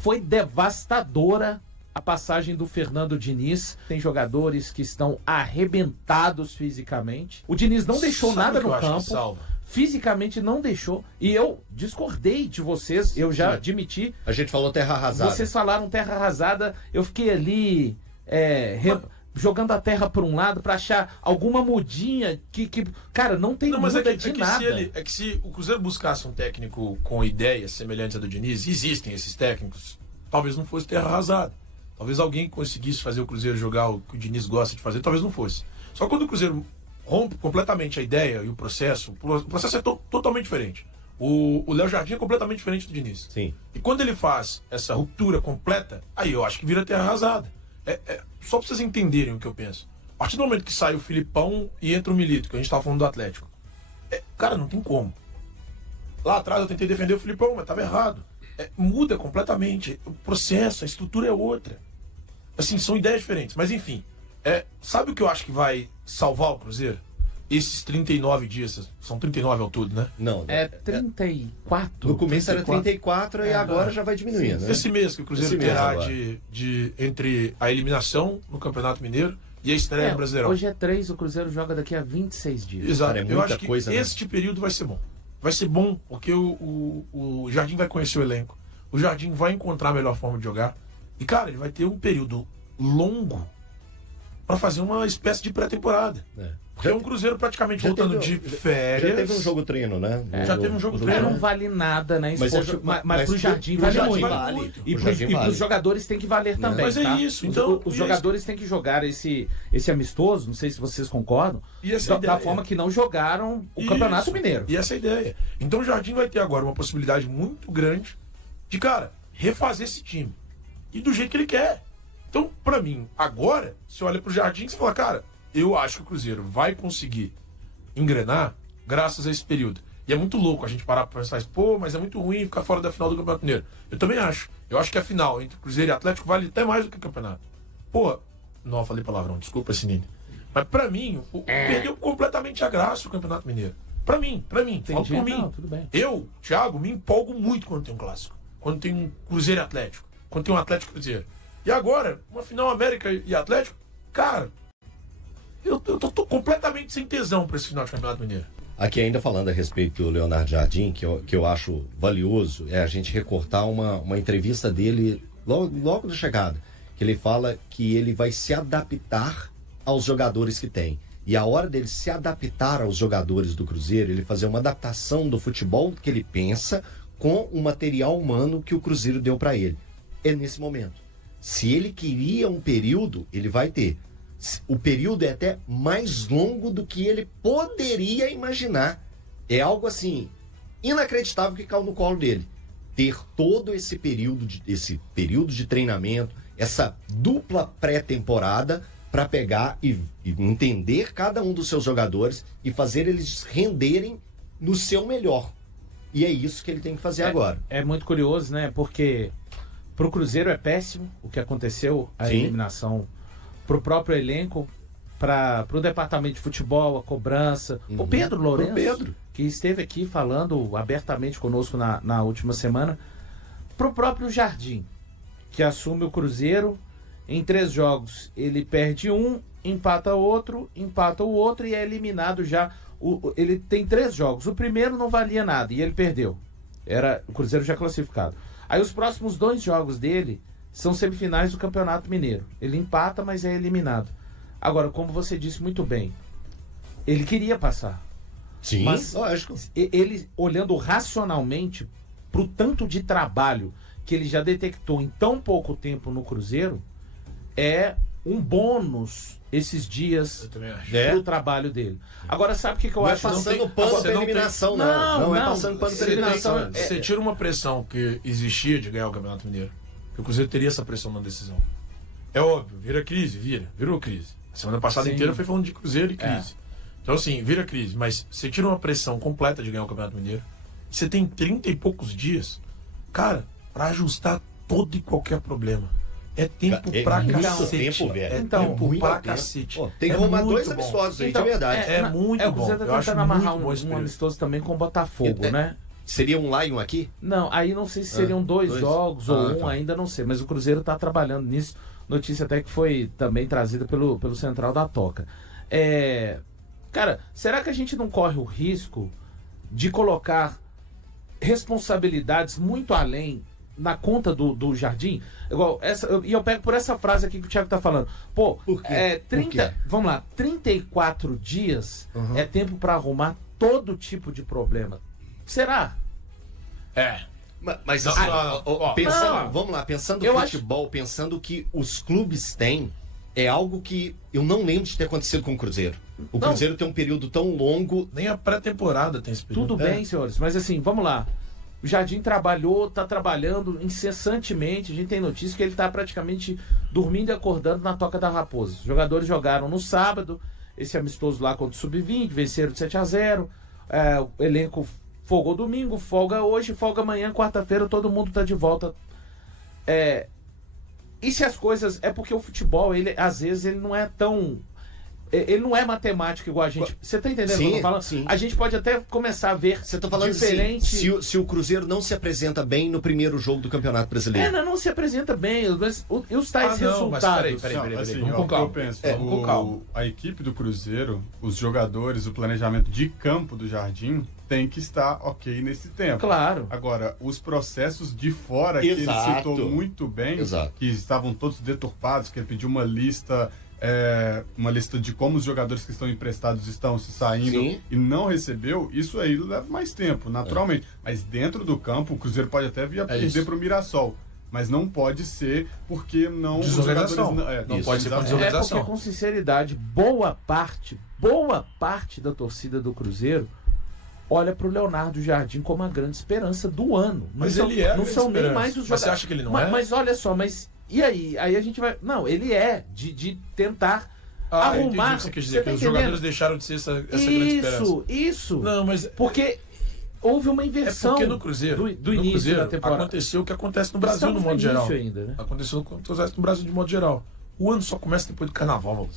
Foi devastadora a passagem do Fernando Diniz. Tem jogadores que estão arrebentados fisicamente. O Diniz não deixou nada no campo. Fisicamente não deixou. E eu discordei de vocês. Eu já admiti. A gente falou terra arrasada. Vocês falaram terra arrasada. Eu fiquei ali jogando a terra por um lado para achar alguma mudinha que... Cara, não tem muda de nada. Se o Cruzeiro buscasse um técnico com ideias semelhantes à do Diniz, existem esses técnicos, talvez não fosse terra arrasada. Talvez alguém conseguisse fazer o Cruzeiro jogar o que o Diniz gosta de fazer, talvez não fosse. Só que quando o Cruzeiro rompe completamente a ideia e o processo é totalmente diferente. O Léo Jardim é completamente diferente do Diniz. Sim. E quando ele faz essa ruptura completa, aí eu acho que vira terra arrasada. Só pra vocês entenderem o que eu penso. A partir do momento que sai o Filipão e entra o Milito, que a gente tava falando do Atlético, cara, não tem como. Lá atrás eu tentei defender o Filipão, mas tava errado. Muda completamente. O processo, a estrutura é outra. Assim, são ideias diferentes. Mas enfim, sabe o que eu acho que vai salvar o Cruzeiro? Esses 39 dias, são 39 ao todo, né? Não. 34. No começo era 34 e agora já vai diminuindo, né? Esse mês que o Cruzeiro terá entre a eliminação no Campeonato Mineiro e a estreia no Brasileirão. Hoje é 3, o Cruzeiro joga daqui a 26 dias. Exato. Cara, eu acho que coisa, este período vai ser bom. Vai ser bom porque o Jardim vai conhecer o elenco. O Jardim vai encontrar a melhor forma de jogar. E, cara, ele vai ter um período longo para fazer uma espécie de pré-temporada. Porque é um Cruzeiro praticamente voltando de férias. Já teve um jogo treino, né? Já teve um jogo treino. Não vale nada, né? Mas pro Jardim vale muito. E pros jogadores tem que valer também. Mas é isso. Então, os jogadores têm que jogar esse amistoso, não sei se vocês concordam, da forma que não jogaram o Campeonato Mineiro. E essa é a ideia. Então o Jardim vai ter agora uma possibilidade muito grande de, cara, refazer esse time. E do jeito que ele quer. Então, pra mim, agora, você olha pro Jardim e você fala, cara, eu acho que o Cruzeiro vai conseguir engrenar graças a esse período. E é muito louco a gente parar pra pensar isso, mas é muito ruim ficar fora da final do Campeonato Mineiro. Eu também acho. Eu acho que a final entre Cruzeiro e Atlético vale até mais do que o campeonato. Não, falei palavrão, desculpa, Sinine. Mas pra mim, perdeu completamente a graça o Campeonato Mineiro. Pra mim. Falo por mim. Não, tudo bem. Eu, Thiago, me empolgo muito quando tem um clássico. Quando tem um Cruzeiro e Atlético. Quando tem um Atlético e Cruzeiro. E agora, uma final América e Atlético, cara, eu tô completamente sem tesão pra esse final de Campeonato Mineiro. Aqui ainda falando a respeito do Leonardo Jardim, que eu acho valioso, é a gente recortar uma entrevista dele logo da chegada, que ele fala que ele vai se adaptar aos jogadores que tem. E a hora dele se adaptar aos jogadores do Cruzeiro, ele fazer uma adaptação do futebol que ele pensa com o material humano que o Cruzeiro deu para ele. É nesse momento. Se ele queria um período, ele vai ter. O período é até mais longo do que ele poderia imaginar. É algo assim, inacreditável que caiu no colo dele. Ter todo esse período de treinamento, essa dupla pré-temporada para pegar e entender cada um dos seus jogadores e fazer eles renderem no seu melhor. E é isso que ele tem que fazer agora. É muito curioso, né? Porque pro Cruzeiro é péssimo o que aconteceu, a eliminação. Pro próprio elenco, pro departamento de futebol, a cobrança. O Pedro Lourenço, que esteve aqui falando abertamente conosco na última semana. Pro próprio Jardim, que assume o Cruzeiro em 3 jogos. Ele perde um, empata o outro e é eliminado já. Ele tem 3 jogos. O primeiro não valia nada e ele perdeu. Era o Cruzeiro já classificado. Aí os próximos 2 jogos dele são semifinais do Campeonato Mineiro. Ele empata, mas é eliminado. Agora, como você disse muito bem, ele queria passar. Sim, mas lógico. Ele, olhando racionalmente pro tanto de trabalho que ele já detectou em tão pouco tempo no Cruzeiro, é um bônus esses dias pro trabalho dele. Agora, sabe o que eu acho? Não é passando pano pra eliminação, não. Não é passando pano pra eliminação. Você tira uma pressão que existia de ganhar o Campeonato Mineiro. O Cruzeiro teria essa pressão na decisão. É óbvio, virou crise. A semana passada inteira foi falando de Cruzeiro e crise. Então, assim, vira crise. Mas você tira uma pressão completa de ganhar o Campeonato Mineiro. Você tem 30 e poucos dias, cara, pra ajustar todo e qualquer problema. É tempo pra cacete. Então, pra cacete. Tem que arrumar 2 amistosos aí, de verdade. É muito bom. O Cruzeiro tá tentando amarrar um amistoso também com o Botafogo, né? Seria um lá e um aqui? Não, aí não sei se seriam dois jogos ou um, tá. ainda não sei. Mas o Cruzeiro está trabalhando nisso. Notícia até que foi também trazida pelo Central da Toca. Cara, será que a gente não corre o risco de colocar responsabilidades muito além na conta do Jardim? Igual e eu pego por essa frase aqui que o Thiago tá falando. Pô, Por quê? vamos lá, 34 dias é tempo para arrumar todo tipo de problema. Será? Mas Não, pensando, vamos lá, pensando Eu no futebol, pensando que os clubes têm, é algo que eu não lembro de ter acontecido com o Cruzeiro. O Cruzeiro tem um período tão longo. Nem a pré-temporada tem esse período. Tudo bem, senhores, mas assim, vamos lá. O Jardim tá trabalhando incessantemente. A gente tem notícia que ele tá praticamente dormindo e acordando na Toca da Raposa. Os jogadores jogaram no sábado, esse amistoso lá contra o Sub-20, venceram de 7-0. O elenco folgou domingo, folga hoje, folga amanhã, quarta-feira, todo mundo tá de volta. E se as coisas... É porque o futebol, ele às vezes, ele não é tão... Ele não é matemático igual a gente. Você tá entendendo o que eu tô falando? Sim. A gente pode até começar a ver Você tá falando diferente. assim, se o Cruzeiro não se apresenta bem no primeiro jogo do Campeonato Brasileiro. Não se apresenta bem, mas e os tais resultados? Peraí. Assim, Vamos ó, com o que calma. eu penso, Vamos com calma. a equipe do Cruzeiro, os jogadores, o planejamento de campo do Jardim tem que estar ok nesse tempo. Claro. Agora, os processos de fora, que ele Exato. citou muito bem, Exato. que estavam todos deturpados, que ele pediu uma lista de como os jogadores que estão emprestados estão se saindo Sim. e não recebeu, isso aí leva mais tempo, naturalmente. Mas dentro do campo, o Cruzeiro pode até vir a perder para o Mirassol. Mas não pode ser porque não... Desorganização. Os jogadores Não pode ser por exatamente. desorganização. Porque, com sinceridade, boa parte da torcida do Cruzeiro olha pro Leonardo Jardim como a grande esperança do ano. Mas não ele é a não grande são nem esperança. mais os Mas jogadores. você acha que ele não é? Mas olha só, e aí? Aí a gente vai... Não, ele é de tentar arrumar... Entendi o que você quer dizer, que tá os entendendo? jogadores deixaram de ser essa grande esperança. Isso. Não, mas... Porque houve uma inversão porque no Cruzeiro, do início Cruzeiro, da temporada. aconteceu o que acontece no Brasil Estamos no modo no geral. início ainda, né? Aconteceu o que acontece no Brasil de modo geral. O ano só começa depois do carnaval,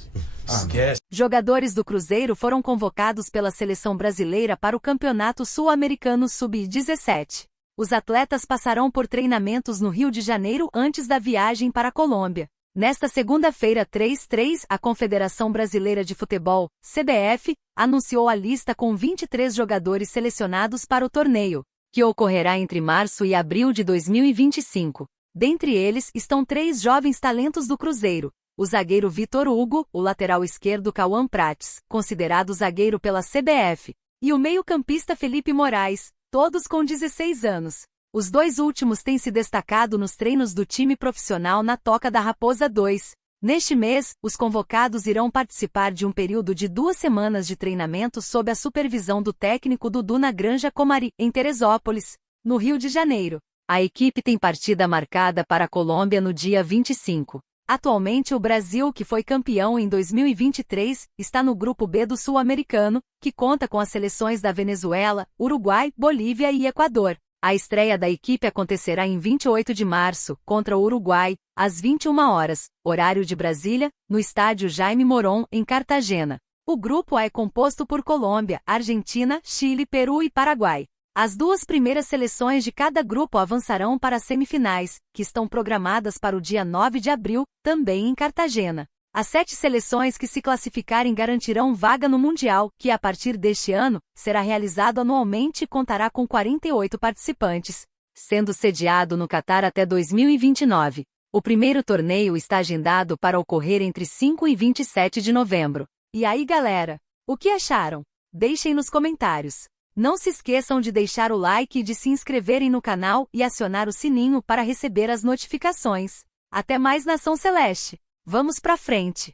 esquece. Jogadores do Cruzeiro foram convocados pela seleção brasileira para o Campeonato Sul-Americano Sub-17. Os atletas passarão por treinamentos no Rio de Janeiro antes da viagem para a Colômbia. Nesta segunda-feira 3/3, a Confederação Brasileira de Futebol, CBF, anunciou a lista com 23 jogadores selecionados para o torneio, que ocorrerá entre março e abril de 2025. Dentre eles estão 3 jovens talentos do Cruzeiro: o zagueiro Vitor Hugo, o lateral esquerdo Cauã Prates, considerado zagueiro pela CBF, e o meio-campista Felipe Moraes, todos com 16 anos. Os 2 últimos têm se destacado nos treinos do time profissional na Toca da Raposa 2. Neste mês, os convocados irão participar de um período de 2 semanas de treinamento sob a supervisão do técnico Dudu na Granja Comari, em Teresópolis, no Rio de Janeiro. A equipe tem partida marcada para a Colômbia no dia 25. Atualmente o Brasil, que foi campeão em 2023, está no grupo B do Sul-Americano, que conta com as seleções da Venezuela, Uruguai, Bolívia e Equador. A estreia da equipe acontecerá em 28 de março, contra o Uruguai, às 21 horas, horário de Brasília, no estádio Jaime Morón, em Cartagena. O grupo A é composto por Colômbia, Argentina, Chile, Peru e Paraguai. As 2 primeiras seleções de cada grupo avançarão para as semifinais, que estão programadas para o dia 9 de abril, também em Cartagena. As 7 seleções que se classificarem garantirão vaga no Mundial, que a partir deste ano, será realizado anualmente e contará com 48 participantes, sendo sediado no Catar até 2029. O primeiro torneio está agendado para ocorrer entre 5 e 27 de novembro. E aí, galera? O que acharam? Deixem nos comentários. Não se esqueçam de deixar o like e de se inscreverem no canal e acionar o sininho para receber as notificações. Até mais, Nação Celeste! Vamos pra frente!